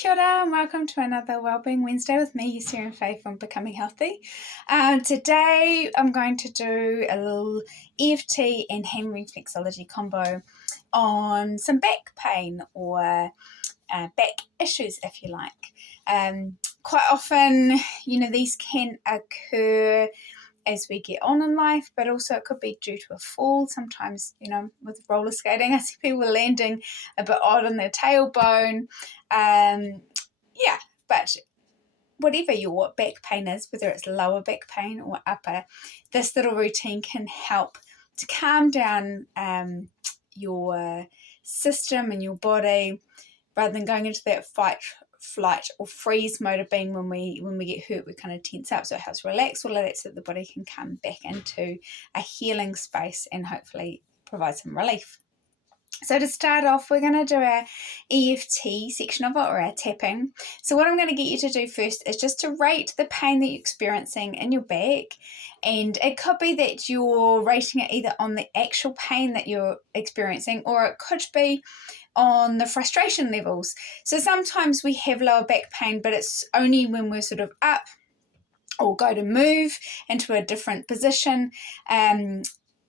Kia ora and welcome to another Wellbeing Wednesday with me, Sarah and Faith from Becoming Healthy. Today I'm going to do a little EFT and Hand Reflexology combo on some back pain or back issues, if you like. Quite often, these can occur as we get on in life, but also it could be due to a fall. Sometimes, with roller skating, I see people landing a bit odd on their tailbone. But whatever your back pain is, whether it's lower back pain or upper, this little routine can help to calm down your system and your body rather than going into that fight, flight or freeze mode of being when we get hurt, we kind of tense up. So it helps relax all of that so that the body can come back into a healing space and hopefully provide some relief. So to start off, we're going to do our EFT section of it, or our tapping. So what I'm going to get you to do first is just to rate the pain that you're experiencing in your back. And it could be that you're rating it either on the actual pain that you're experiencing, or it could be on the frustration levels. So sometimes we have lower back pain, but it's only when we're sort of up or go to move into a different position.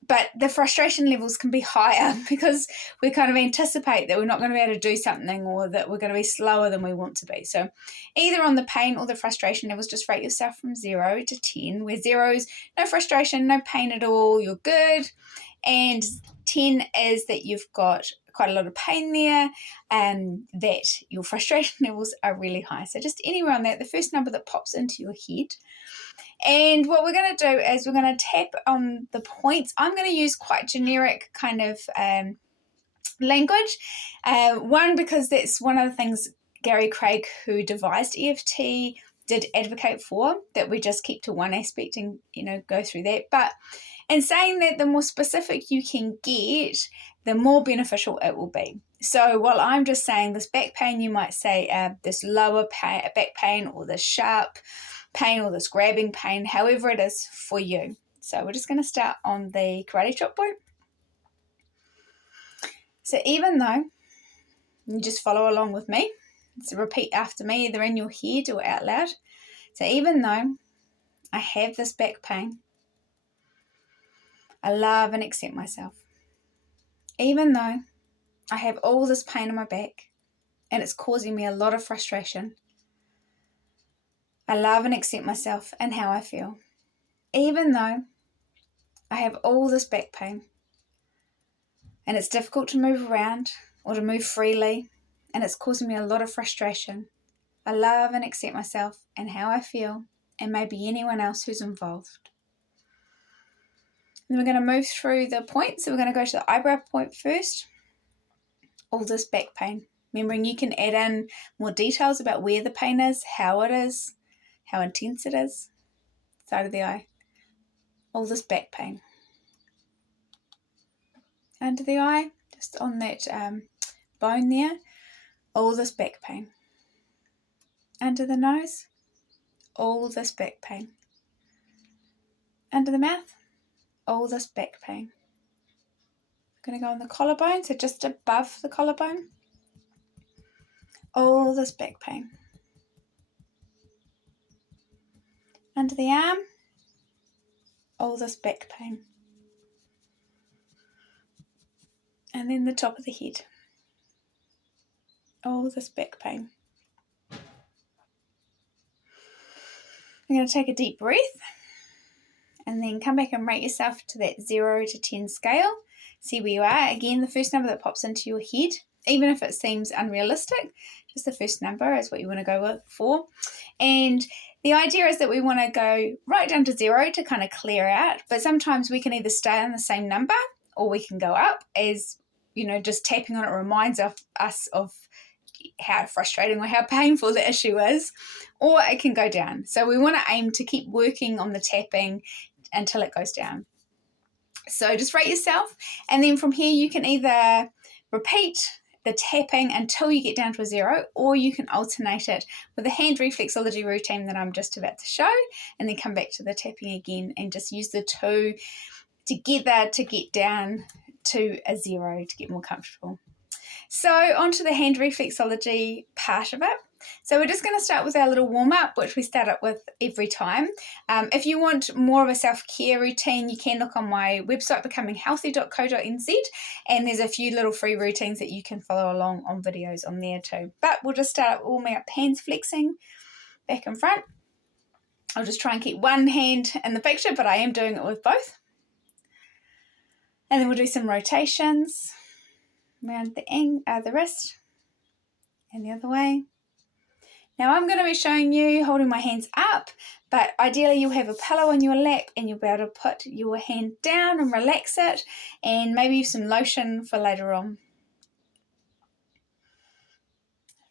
But the frustration levels can be higher because we kind of anticipate that we're not going to be able to do something, or that we're going to be slower than we want to be. So either on the pain or the frustration levels, just rate yourself from 0 to 10, where 0 is no frustration, no pain at all, you're good. And 10 is that you've got quite a lot of pain there and that your frustration levels are really high. So just anywhere on that, the first number that pops into your head. And what we're going to do is we're going to tap on the points. I'm going to use quite generic kind of language. One, because that's one of the things Gary Craig, who devised EFT, did advocate for, that we just keep to one aspect and, go through that. But in saying that, the more specific you can get, the more beneficial it will be. So while I'm just saying this back pain, you might say this lower back pain, or this sharp pain, or this grabbing pain, however it is for you. So we're just going to start on the karate chop point. So even though, you just follow along with me, so repeat after me, either in your head or out loud. So even though I have this back pain, I love and accept myself. Even though I have all this pain in my back and it's causing me a lot of frustration, I love and accept myself and how I feel. Even though I have all this back pain and it's difficult to move around or to move freely and it's causing me a lot of frustration, I love and accept myself and how I feel, and maybe anyone else who's involved. Then we're going to move through the points. So we're going to go to the eyebrow point first. All this back pain. Remembering you can add in more details about where the pain is, how it is, how intense it is. Side of the eye. All this back pain. Under the eye, just on that bone there. All this back pain. Under the nose. All this back pain. Under the mouth. All this back pain. I'm going to go on the collarbone, so just above the collarbone. All this back pain. Under the arm. All this back pain. And then the top of the head. All this back pain. I'm going to take a deep breath and then come back and rate yourself to that 0 to 10 scale. See where you are. Again, the first number that pops into your head, even if it seems unrealistic, just the first number is what you want to go for. And the idea is that we want to go right down to 0 to kind of clear out, but sometimes we can either stay on the same number or we can go up, as just tapping on it reminds us of how frustrating or how painful the issue is, or it can go down. So we want to aim to keep working on the tapping until it goes down. So just rate yourself, and then from here you can either repeat the tapping until you get down to a 0, or you can alternate it with the hand reflexology routine that I'm just about to show, and then come back to the tapping again and just use the two together to get down to a 0 to get more comfortable. So onto the hand reflexology part of it. So we're just going to start with our little warm-up, which we start up with every time. If you want more of a self-care routine, you can look on my website, becominghealthy.co.nz, and there's a few little free routines that you can follow along on videos on there too. But we'll just start up warming up, hands flexing back and front. I'll just try and keep one hand in the picture, but I am doing it with both. And then we'll do some rotations around the wrist and the other way. Now I'm going to be showing you holding my hands up, but ideally you'll have a pillow on your lap and you'll be able to put your hand down and relax it, and maybe use some lotion for later on.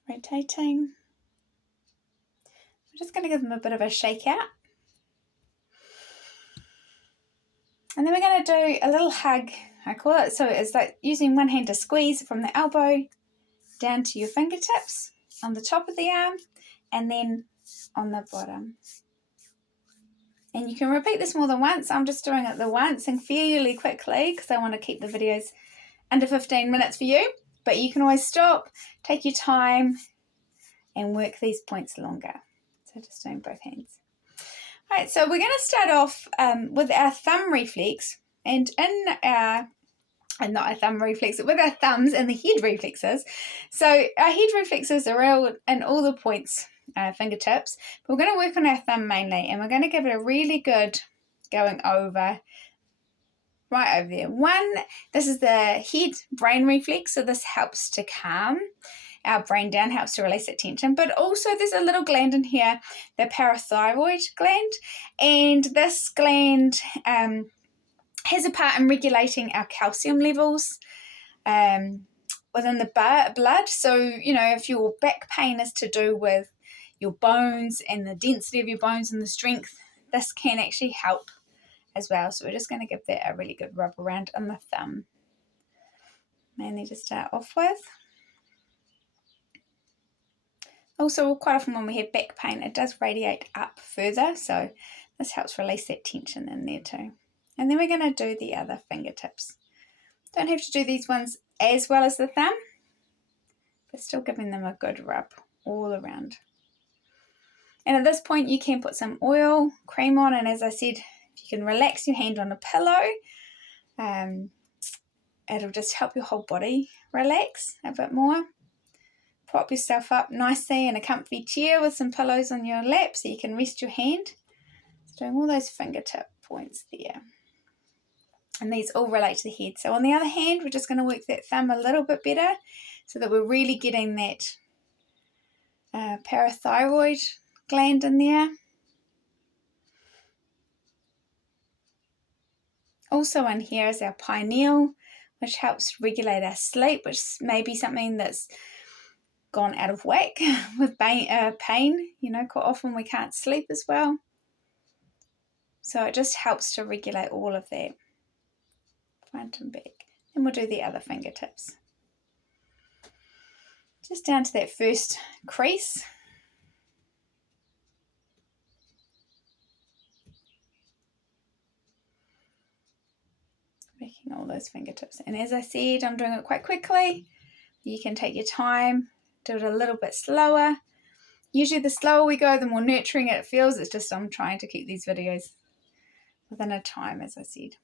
Rotating. I'm just going to give them a bit of a shake out. And then we're going to do a little hug, I call it. So it's like using one hand to squeeze from the elbow down to your fingertips on the top of the arm and then on the bottom. And you can repeat this more than once. I'm just doing it the once and fairly quickly because I want to keep the videos under 15 minutes for you. But you can always stop, take your time and work these points longer. So just doing both hands. All right, so we're going to start off with our thumb reflex, and with our thumbs and the head reflexes. So our head reflexes are all in all the points, fingertips. But we're going to work on our thumb mainly, and we're going to give it a really good going over, right over there. This is the head brain reflex, so this helps to calm our brain down, helps to release that tension. But also there's a little gland in here, the parathyroid gland, and this gland has a part in regulating our calcium levels within the blood. So, you know, if your back pain is to do with your bones and the density of your bones and the strength, this can actually help as well. So we're just going to give that a really good rub around on the thumb. Mainly to start off with. Also, quite often when we have back pain, it does radiate up further, so this helps release that tension in there too. And then we're going to do the other fingertips. Don't have to do these ones as well as the thumb, but still giving them a good rub all around. And at this point, you can put some oil, cream on, and as I said, if you can relax your hand on a pillow, it'll just help your whole body relax a bit more. Prop yourself up nicely in a comfy chair with some pillows on your lap so you can rest your hand. So doing all those fingertip points there. And these all relate to the head. So on the other hand, we're just going to work that thumb a little bit better so that we're really getting that parathyroid gland in there. Also in here is our pineal, which helps regulate our sleep, which may be something that's gone out of whack with pain. You know, quite often we can't sleep as well. So it just helps to regulate all of that, front and back. Then we'll do the other fingertips. Just down to that first crease. Making all those fingertips. And as I said, I'm doing it quite quickly. You can take your time. Do it a little bit slower. Usually the slower we go, the more nurturing it feels. It's just I'm trying to keep these videos within a time, as I said.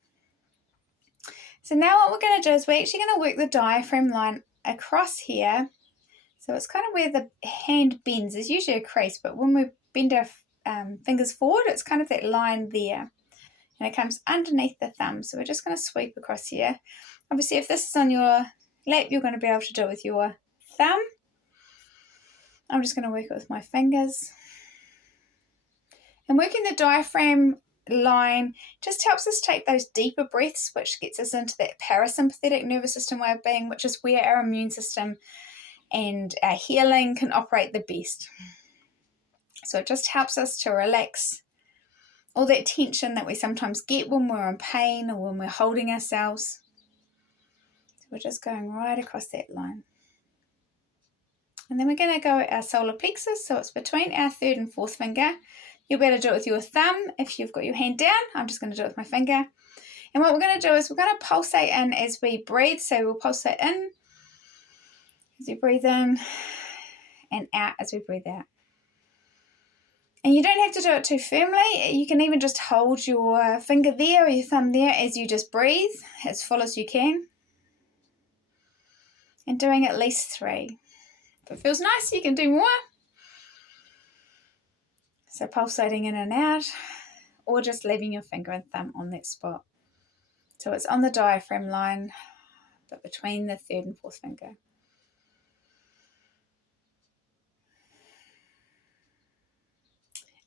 So now what we're going to do is we're actually going to work the diaphragm line across here. So it's kind of where the hand bends. There's usually a crease, but when we bend our fingers forward, it's kind of that line there. And it comes underneath the thumb. So we're just going to sweep across here. Obviously, if this is on your lap, you're going to be able to do it with your thumb. I'm just going to work it with my fingers. And working the diaphragm line just helps us take those deeper breaths, which gets us into that parasympathetic nervous system way of being, which is where our immune system and our healing can operate the best. So it just helps us to relax all that tension that we sometimes get when we're in pain or when we're holding ourselves. So we're just going right across that line. And then we're going to go at our solar plexus, so it's between our third and fourth finger. You'll be able to do it with your thumb if you've got your hand down. I'm just going to do it with my finger. And what we're going to do is we're going to pulsate in as we breathe. So we'll pulsate in as you breathe in and out as we breathe out. And you don't have to do it too firmly. You can even just hold your finger there or your thumb there as you just breathe as full as you can. And doing at least 3. If it feels nice, you can do more. So pulsating in and out, or just leaving your finger and thumb on that spot. So it's on the diaphragm line, but between the 3rd and 4th finger.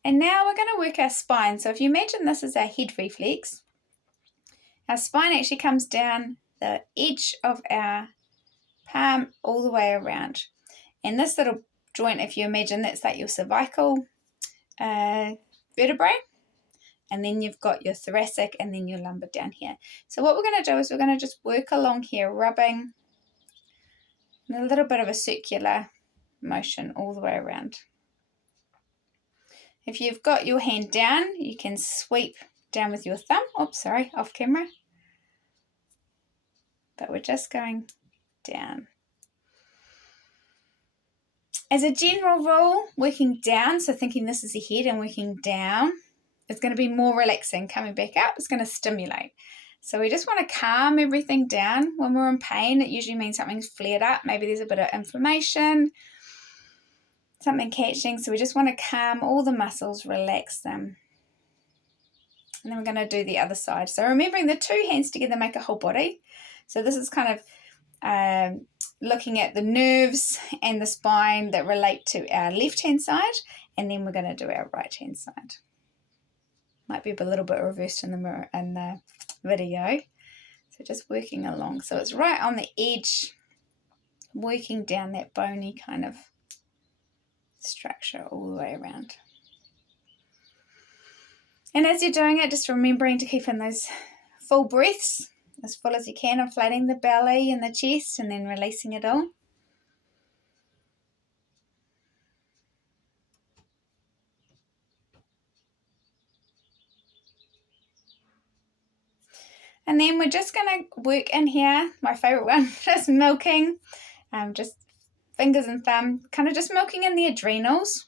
And now we're going to work our spine. So if you imagine this is our head reflex, our spine actually comes down the edge of our palm all the way around. And this little joint, if you imagine, that's like your cervical vertebrae. And then you've got your thoracic and then your lumbar down here. So what we're going to do is we're going to just work along here, rubbing in a little bit of a circular motion all the way around. If you've got your hand down, you can sweep down with your thumb. Oops, sorry, off camera. But we're just going down. As a general rule, working down, so thinking this is the head and working down, it's going to be more relaxing. Coming back up, it's going to stimulate. So we just want to calm everything down. When we're in pain, it usually means something's flared up. Maybe there's a bit of inflammation, something catching. So we just want to calm all the muscles, relax them. And then we're going to do the other side. So remembering the 2 hands together make a whole body. So this is kind of looking at the nerves and the spine that relate to our left-hand side. And then we're going to do our right-hand side. Might be a little bit reversed in the mirror in the video. So just working along. So it's right on the edge, working down that bony kind of structure all the way around. And as you're doing it, just remembering to keep in those full breaths, as full as you can, inflating the belly and the chest and then releasing it all. And then we're just going to work in here, my favourite one, just milking, just fingers and thumb, kind of just milking in the adrenals.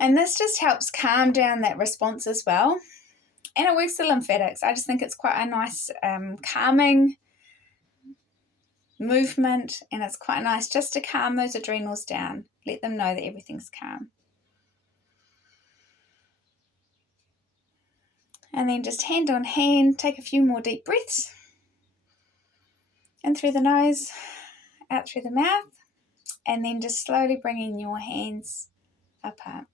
And this just helps calm down that response as well. And it works the lymphatics. I just think it's quite a nice calming movement, and it's quite nice just to calm those adrenals down. Let them know that everything's calm. And then just hand on hand, take a few more deep breaths. In through the nose, out through the mouth. And then just slowly bringing your hands apart.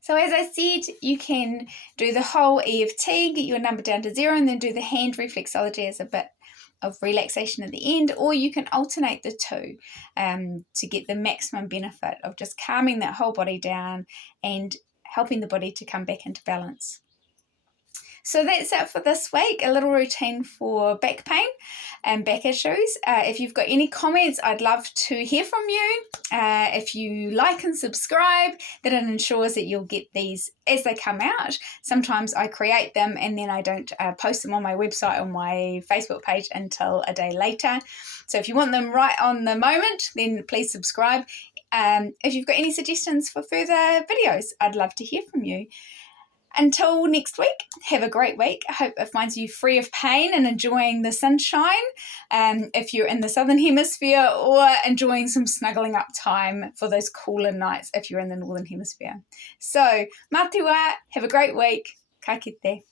So as I said, you can do the whole EFT, get your number down to 0, and then do the hand reflexology as a bit of relaxation at the end, or you can alternate the 2 to get the maximum benefit of just calming that whole body down and helping the body to come back into balance. So that's it for this week, a little routine for back pain and back issues. If you've got any comments, I'd love to hear from you. If you like and subscribe, then it ensures that you'll get these as they come out. Sometimes I create them and then I don't post them on my website or my Facebook page until a day later. So if you want them right on the moment, then please subscribe. If you've got any suggestions for further videos, I'd love to hear from you. Until next week, have a great week. I hope it finds you free of pain and enjoying the sunshine if you're in the southern hemisphere, or enjoying some snuggling up time for those cooler nights if you're in the northern hemisphere. So, mā te wā, have a great week. Ka kite.